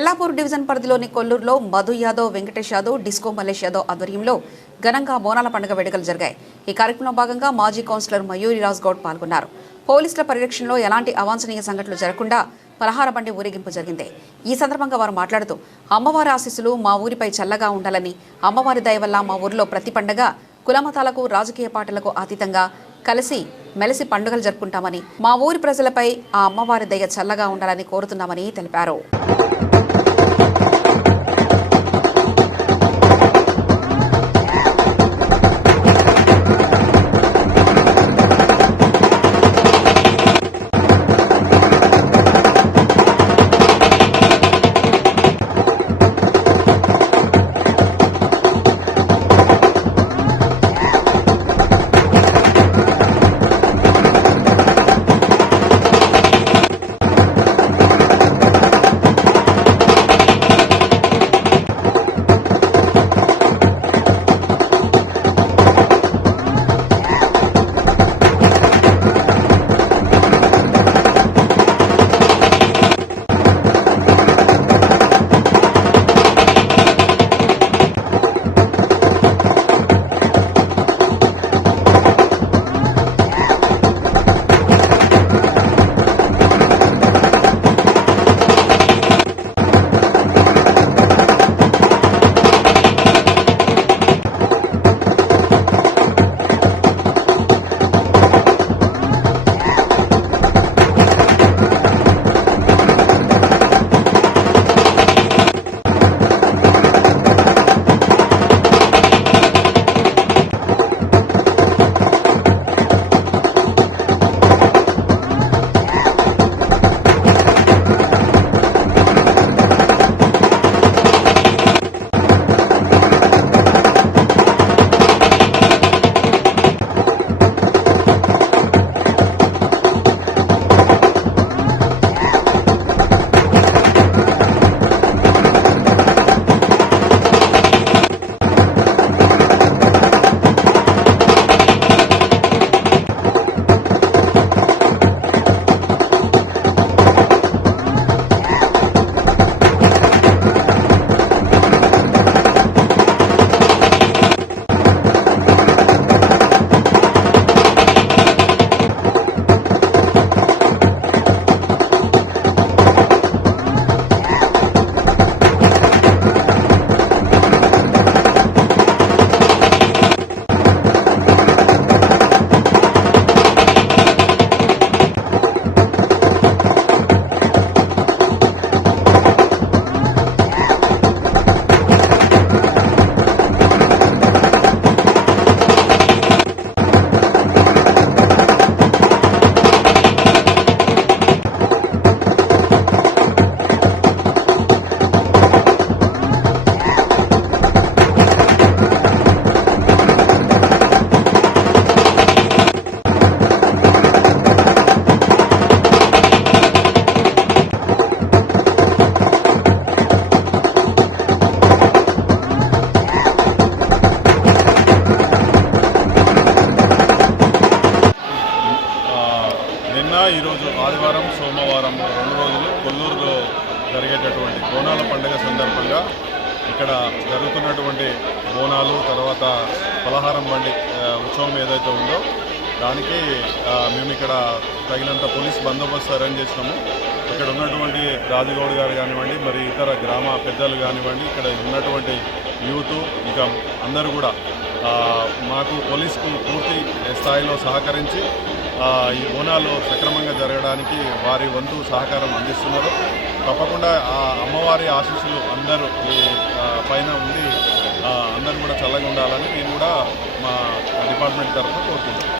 Tellapur division పరిధిలోని కొల్లూరులో Madhu Yadav, Venkatesh Yadav, disco Mallesh Yadav ఆధ్వర్యంలో ఘనంగా బోనాల పండుగ వేడుకలు జరిగాయి. ఈ కార్యక్రమంలో భాగంగా మాజీ కౌన్సిలర్ మయూరి రాజ్ గౌడ్ పాల్గొన్నారు. పోలీసుల పరిరక్షణలో ఎలాంటి అవాంఛనీయ సంఘటనలు జరగకుండా పలహార బండి ఊరేగింపు జరిగింది. ఈ సందర్భంగా వారు మాట్లాడుతూ అమ్మవారి ఆశీస్సులు మా ఊరిపై చల్లగా ఉండాలని, అమ్మవారి దయ వల్ల మా ఊరిలో ప్రతి పండుగ కులమతాలకు, రాజకీయ పార్టీలకు అతీతంగా కలిసి మెలిసి పండుగలు జరుపుకుంటామని, మా ఊరి ప్రజలపై ఆ అమ్మవారి దయ చల్లగా ఉండాలని కోరుతున్నామని తెలిపారు. ఈరోజు ఆదివారం, సోమవారం 2 రోజులు కొల్లూరులో జరిగేటటువంటి బోనాల పండుగ సందర్భంగా ఇక్కడ జరుగుతున్నటువంటి బోనాలు, తర్వాత పలహారం బండి ఉత్సవం ఏదైతే ఉందో దానికి మేము ఇక్కడ తగినంత పోలీస్ బందోబస్తు అరేంజ్ చేసినాము. ఇక్కడ ఉన్నటువంటి రాజుగౌడ్ గారు కానివ్వండి, మరి ఇతర గ్రామ పెద్దలు కానివ్వండి, ఇక్కడ ఉన్నటువంటి యూత్ ఇంకా అందరూ కూడా మాకు పోలీసుకు పూర్తి స్థాయిలో సహకరించి ఈ బోనాలు సక్రమంగా జరగడానికి వారి వంతు సహకారం అందిస్తున్నారు. తప్పకుండా ఆ అమ్మవారి ఆశీస్సులు అందరూ ఈ పైన ఉండి అందరూ కూడా చల్లగా ఉండాలని నేను కూడా మా డిపార్ట్మెంట్ తరఫున కోరుకుంటున్నాను.